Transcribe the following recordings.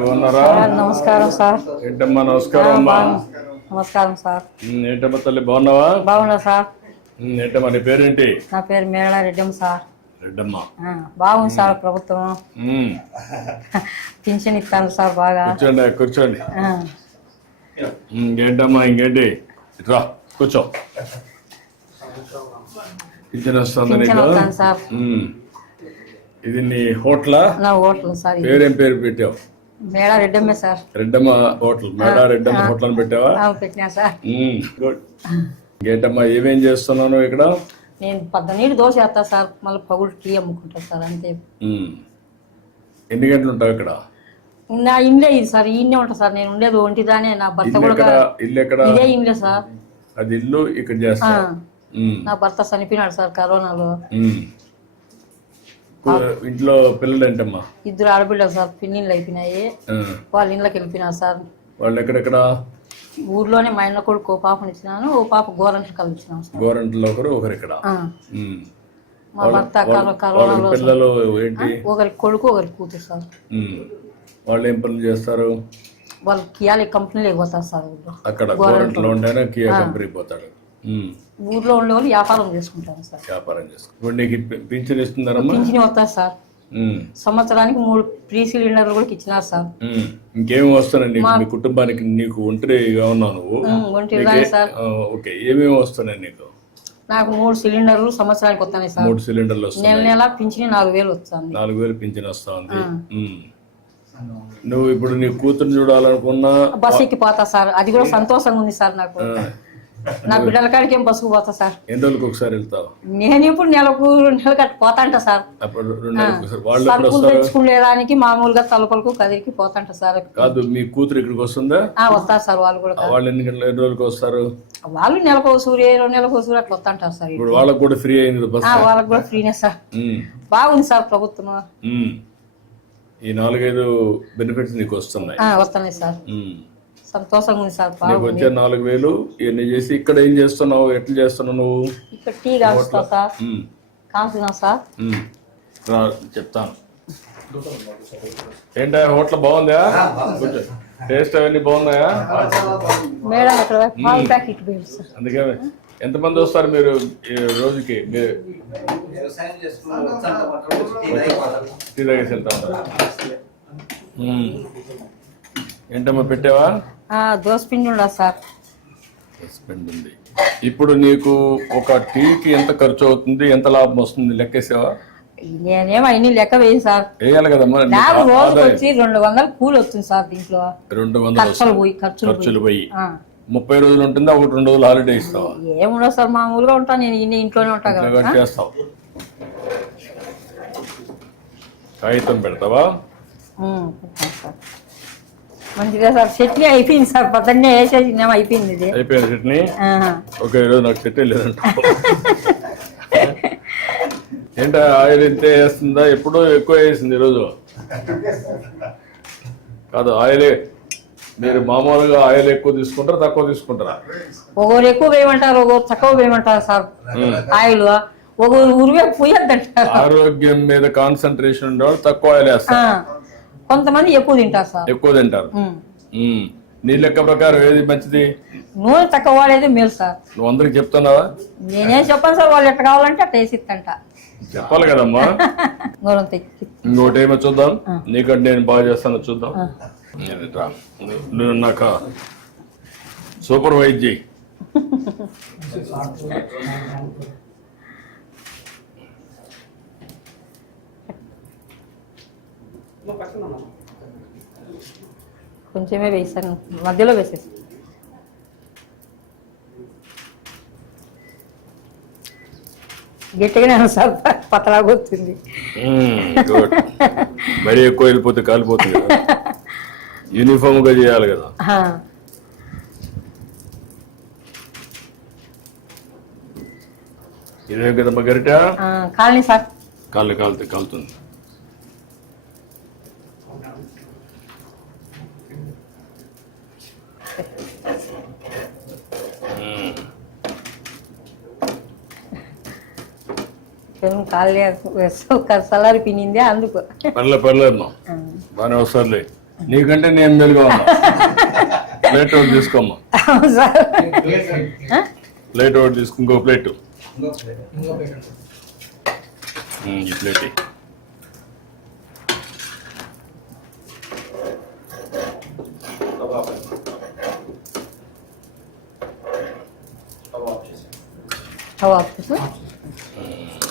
బాగున్నారా? నమస్కారం సార్. ఏంటమ్మా నమస్కారం అమ్మా. నమస్కారం సార్. ఏంటమ్మా తల్లి బాగున్నావా? బాగున్నా సార్. ఏంటమ్మా నీ పేరేంటి? నా పేరు మేళ రెడ్డమ్మ సార్. రెడ్డమ్మ. బాగుంది సార్ ప్రభుత్వం. పింఛన్ ఇస్తాను సార్ బాగా. కూర్చోండి కూర్చోండి. ఇంకేంటమ్మా ఇంకేంటి? రా కూర్చో. పింఛన్ వస్తుంది నీకు? సార్ ఇది నీ హోటలా? నా హోటల్ సార్. పేరేం పేరు పెట్టావు? మేళ రెడ్డమ్మే sir. Reddamma hotel. Mela Reddamma hotel అని పెట్టావా? పెట్టినా సార్. గుడ్. ఇంకేంటమ్మా ఏమేం చేస్తున్నాను ఇక్కడ? నేను నీళ్ళు దోశ వేస్తా సార్, మళ్ళీ పగులు టీ అమ్ముకుంటా సార్, అంతే. ఎన్ని గంటలు ఉంటావు ఇక్కడ? నా ఇండ్లే ఇది సార్, ఈయనే ఉంటా సార్. నేను ఉండేది ఒంటిదానే. నా భర్త కూడా ఇల్లు ఎక్కడ? ఇదే ఇండ్లే సార్. అది ఇల్లు ఇక్కడ చేస్తా. నా భర్త చనిపోయినాడు సార్ కరోనాలో. ఇంట్లో పిల్లలు ఏంటమ్మా? 2 ఆడపిల్లలు సార్. పిన్నిళ్ళు అయిపోయినాయి, వాళ్ళ ఇంట్లోకి వెళ్ళిపోయినారు సార్. వాళ్ళు ఎక్కడెక్కడ? ఊర్లోనే. మా ఇంట్లో కొడుకు ఓ పాపని ఇచ్చినాను, ఓ పాప గోరంట్లు కలిపించినాను సార్. గోరంట్లో ఒకరు ఇక్కడ. మా భర్త కరోనాలో. పిల్లలు ఏంటి? ఒకరికి కొడుకు ఒకరికి కూతురు సార్. వాళ్ళు ఏం పనులు చేస్తారు? వాళ్ళు కియా కంపెనీలో పోతారు సార్. అక్కడ గోరంట్లో ఉండేనా కియా కంపెనీ పోతాడు. ఊర్లో ఉండే వాళ్ళు వ్యాపారం చేసుకుంటాను సార్. వ్యాపారం చేసుకుంటారు. నీకు పింఛన్ ఇస్తున్నారమ్మా? పింఛన్ వస్తారు సార్. సంవత్సరానికి 3 ప్రీ సిలిండర్లు కూడా ఇచ్చినారు సార్. ఇంకేమి వస్తున్నాయి మీ కుటుంబానికి? నీకు ఒంటరిగా ఉన్నావు నువ్వు? ఒంటరిగానే సార్. ఓకే. ఏమేమి వస్తున్నాయి నీకు? నాకు 3 సిలిండర్లు సంవత్సరానికి వస్తున్నాయి సార్. 3 సిలిండర్లు వస్తున్నాయి. నెల పింఛన్ 4,000 వస్తుంది. 4,000 పింఛన్ వస్తా ఉంది. నువ్వు ఇప్పుడు నీ కూతురు చూడాలనుకున్నా బస్ ఎక్కి పోతా సార్. అది కూడా సంతోషంగా ఉంది సార్ నాకు. నా బిడ్డల కాడికి ఏం బస్సుకు పోతా సార్. ఎన్ని రోజులకు ఒకసారి వెళ్తావు? నేను ఇప్పుడు నెలకు కట్టి పోతాంట సార్. తెచ్చుకునేదానికి మామూలుగా తలుపులకు కదిరికి పోతాంట సార్. కాదు, మీ కూతురు ఇక్కడికి వస్తుందా? వస్తారు సార్ వాళ్ళు కూడా. వాళ్ళు ఎన్ని రోజులకు వస్తారు? వాళ్ళు నెలకు 2 నెలకు అట్లా వస్తాంటారు సార్. ఇప్పుడు వాళ్ళకి కూడా ఫ్రీ అయింది బస్? వాళ్ళకి కూడా ఫ్రీనే సార్. బాగుంది సార్ ప్రభుత్వం. ఈ 4-5 బెనిఫిట్స్ నీకు వస్తున్నాయి? వస్తున్నాయి సార్. సంతోషంగా ఉంది సార్. వచ్చే 4,000 ఇవన్నీ చేసి ఇక్కడ ఏం చేస్తున్నావు? ఎట్లా చేస్తున్నావు నువ్వు? ఇక్కడ టీ కాస్తా సార్. కాల్చున్నా సార్. చెప్తాను. ఏంటా హోటల్ బాగుందా? టేస్ట్ అవన్నీ బాగున్నాయా? మేడం అక్కడ పాలు ప్యాకెట్ సార్. అందుకే ఎంతమంది వస్తారు మీరు రోజుకి? మీరు టీ తాగేసి వెళ్తా ఉంటారు. ఏంటమ్మా పెట్టావా? దోసపిండి ఉండదు సార్. దోసపిండి ఉంది. ఇప్పుడు నీకు ఒక టీకి ఎంత ఖర్చు అవుతుంది, ఎంత లాభం వస్తుంది లెక్కేసావా? నేనేమో అన్ని లెక్క వేయి సార్. వేయాలి కదమ్మా. రోజు వచ్చి 200 కూలి వస్తుంది సార్. దీంట్లో 200 ఖర్చులు పోయి 30 రోజులు ఉంటుందా? 1-2 రోజులు హాలిడే ఇస్తావా? ఏముండదు సార్, మామూలుగా ఉంటాను నేను. ఇంట్లోనే ఉంటా కదా. చేస్తావు. కాగితం పెడతావా? మంచిగా సార్. చట్నీ అయిపోయింది సార్. పొద్దున్నే వేసేసినేమో అయిపోయింది. ఇది అయిపోయింది చట్నీ. ఓకే. ఈరోజు నాకు చట్నీ లేదంట. ఏంటో ఆయిల్ ఇంతే వేస్తుందా? ఎప్పుడో ఎక్కువ వేసింది ఈరోజు. కాదు, ఆయిలే. మీరు మామూలుగా ఆయిల్ ఎక్కువ తీసుకుంటారా తక్కువ తీసుకుంటారా? ఒకరు ఎక్కువ వేయమంటారు, ఒకరు తక్కువ వేయమంటారు సార్. ఆయిల్ ఒకరు ఉరివే పోయొద్దంటారు. ఆరోగ్యం మీద కాన్సన్ట్రేషన్ ఉండేవాళ్ళు తక్కువ ఆయిల్ వేస్తారు. కొంతమంది ఎక్కువ తింటారు సార్. ఎక్కువ తింటారు. నీ లెక్క ప్రకారం ఏది మంచిది? నూనె తక్కువ వాడేది మేలు సార్. నువ్వు అందరికి చెప్తున్నావా? నేనేం చెప్పాను సార్. వాళ్ళు ఎట్లా కావాలంటే అట్లా వేసిస్తంట. చెప్పాలి కదమ్మా. ఇంకోటి ఏమో చూద్దాం. నీకంటే నేను బాగా చేస్తాను చూద్దాం. నువ్వు నాకు సూపర్వైజ్ చేయి. కొంచెమే వేసాను, మధ్యలో వేసేసి. గట్టిగానే సార్, పతలాగా వస్తుంది. మరీ ఎక్కువ వెళ్ళిపోతే కాలిపోతుంది కదా. యూనిఫామ్ గా చేయాలి కదా. ఇదే కదమ్మా గరిట? Colony sir. కాలుతుంది. కాలే సలారి పిన్నిందే అందుకు. పర్లేదమ్మా, బాగానే వస్తారులే. నీకంటే నేను మెలుగా ఉన్నా. ప్లేట్ ఒకటి తీసుకోమ్మా. అవును సార్. ప్లేట్ ఒకటి తీసుకో, ఇంకో ప్లేట్. ఈ ప్లేట్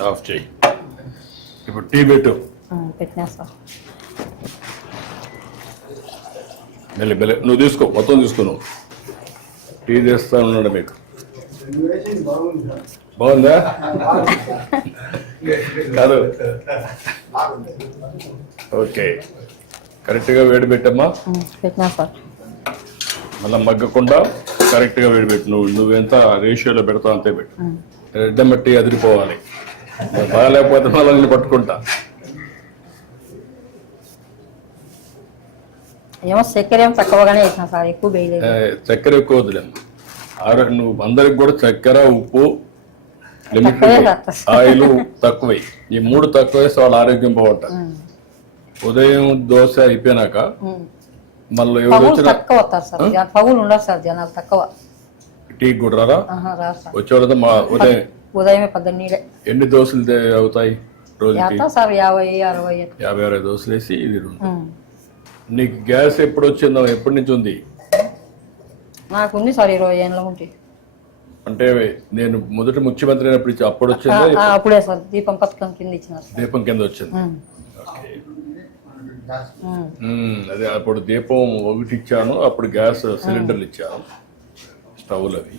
ఆఫ్ చేయి. ఇప్పుడు టీ పెట్టు. పెట్టినా సార్. మెల్లి మెల్లి నువ్వు తీసుకో, మొత్తం తీసుకో. నువ్వు టీ చేస్తా ఉన్నాడు మీకు. బాగుందా? కాదు, ఓకే. కరెక్ట్గా వేడి పెట్టమ్మా. పెట్టినా సార్. మళ్ళీ మగ్గకుండా కరెక్ట్గా వేడి పెట్టు. నువ్వెంత రేషియోలో పెడతావు అంతే పెట్టు. రెడ్డ మట్టి అదిరిపోవాలి. బాగాలేకపోతే మళ్ళీ నేను పట్టుకుంటా. ఏమో చక్కెర ఏమో తక్కువగానే వేసినా సార్, ఎక్కువ వేయలేదు. చక్కెర ఎక్కువ వద్దులేమ్మా. నువ్వు అందరికి కూడా చక్కెర, ఉప్పు, లిమిట్, ఆయిల్ తక్కువై. ఈ 3 తక్కువ వేస్తే వాళ్ళ ఆరోగ్యం బాగుంటుంది. ఉదయం దోశ అయిపోయినాక మళ్ళీ ఎవరు వచ్చినా తక్కువ వస్తారు సార్, పగులు ఉండదు సార్, జనాలు తక్కువ. టీ కూడా రారా? రాదు సార్. వచ్చేవాళ్ళతో మా ఉదయమే 18 ఎన్ని దోశలు అవుతాయి రోజుకి? సార్ 50, 60. 50-60 దోశలు వేసి ఇది 2. నీకు గ్యాస్ ఎప్పుడు వచ్చిందో, ఎప్పటి నుంచి ఉంది? నాకు ఉంది సార్ 20 ఏళ్ళ ఉంటే. అంటే నేను మొదటి ముఖ్యమంత్రి అయినప్పుడు అప్పుడు వచ్చిందా? అప్పుడే సార్, దీపం పథకం కింద ఇచ్చినారు. దీపం కింద వచ్చింది. అదే అప్పుడు దీపం ఒకటి ఇచ్చాను, అప్పుడు గ్యాస్ సిలిండర్లు ఇచ్చాను, స్టవ్లు అవి.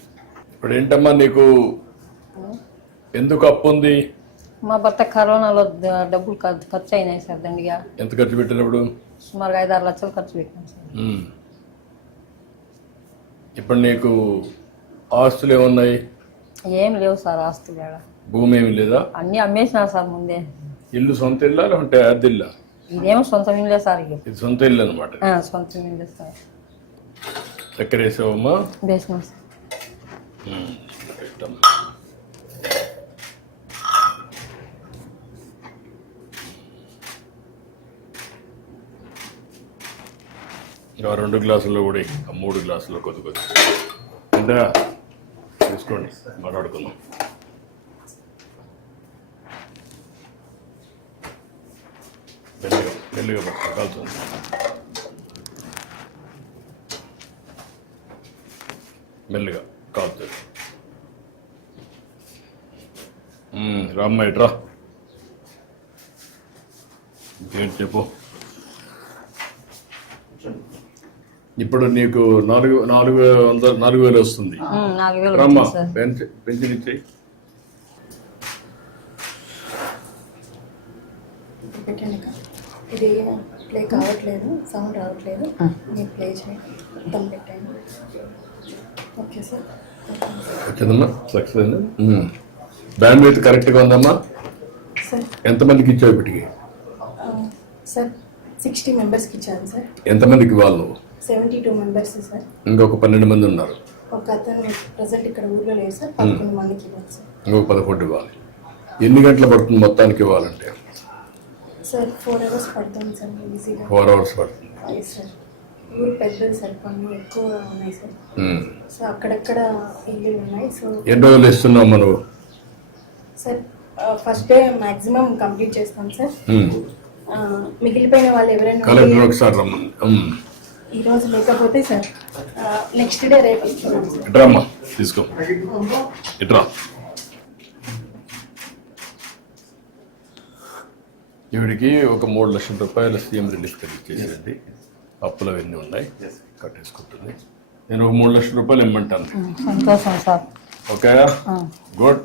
ఇప్పుడు ఏంటమ్మా నీకు ఎందుకు అప్పు ఉంది? మా భర్త కరోనాలో డబ్బులు ఖర్చు అయినాయి సార్. దండిగా. ఎంత ఖర్చు పెట్టినప్పుడు? సుమారుగా 5-6 లక్షలు ఖర్చు పెట్టాను సార్. ఇప్పుడు నీకు ఆస్తులు ఏమున్నాయి? ఏం లేవు సార్ ఆస్తులు. భూమి ఏమి లేదా? అన్ని అమ్మేసినారు సార్ ముందే. ఇల్లు సొంత ఇల్లా లేకుంటే అద్దె ఇల్లా? ఇదేమో సొంత ఇల్లే సార్. ఇది సొంత ఇల్లు అనమాట. సొంత ఇల్లే సార్. చక్కెర వేసావమ్మా? వేసినా సార్. ఇంకా 2 గ్లాసుల్లో కూడా 3 గ్లాసుల్లో కొద్ది అంటే తీసుకోండి, మాట్లాడుకుందాం. మెల్లిగా కాల్చుంది. మెల్లిగా కాల్చుంది. రామ్మ ఇట్రా. ఇంకేంటి చెప్పు. ఇప్పుడు నీకు 4,000 వస్తుంది. రమ్మా, పెన్షన్ ఇచ్చేయి. ఇది ప్లే కావట్లేదు, సౌండ్ రావట్లేదు. మీరు ప్లే చేయండి. మొత్తం పెట్టండి. Okay sir. వచ్చిందమ్మా, సక్సెస్ అయింది. బ్యాండ్ విత్ కరెక్ట్గా ఉందమ్మా. సార్ ఎంతమందికి ఇచ్చావు ఇప్పటికి? సార్ 60 మెంబర్స్కి ఇచ్చాను సార్. ఎంతమందికి ఇవ్వాలి నువ్వు? 72 మెంబర్స్ సార్. ఇంకొక 12 మంది ఉన్నారు. ఒక అతను ప్రజెంట్ ఇక్కడ ఊర్లో లేదు సార్. 11 మందికి ఇవ్వాలి సార్. ఇంకొక 11 ఇవ్వాలి. ఎన్ని గంటలు పడుతుంది మొత్తానికి ఇవ్వాలంటే? సార్ 4 hours పడుతుంది సార్. ఈజీగా 4 hours పడుతుంది. సార్ ఊరు పెద్దది సార్, పనులు ఎక్కువ ఉన్నాయి సార్. సో అక్కడక్కడ ఇల్లు ఉన్నాయి. సో ఎన్ని రోజులు ఇస్తున్నావు నువ్వు? Sir first day maximum complete చేస్తాం సార్. మిగిలిపోయిన వాళ్ళు ఎవరైనా ఈ రోజు లేకపోతే సార్ నెక్స్ట్ డే రేపు ఇస్తున్నాం సార్. ఇట్రామ్మా, తీసుకో. ఇట్రా. ఈవిడికి ఒక 3 లక్షల రూపాయలు సీఎం రిలీఫ్ ఇచ్చేసేయండి. అప్పులు అవన్నీ ఉన్నాయి, కట్టేసుకుంటుంది. నేను ఒక 3 లక్షల రూపాయలు ఇమ్మంటాను. సంతోషం సార్. Okay, good.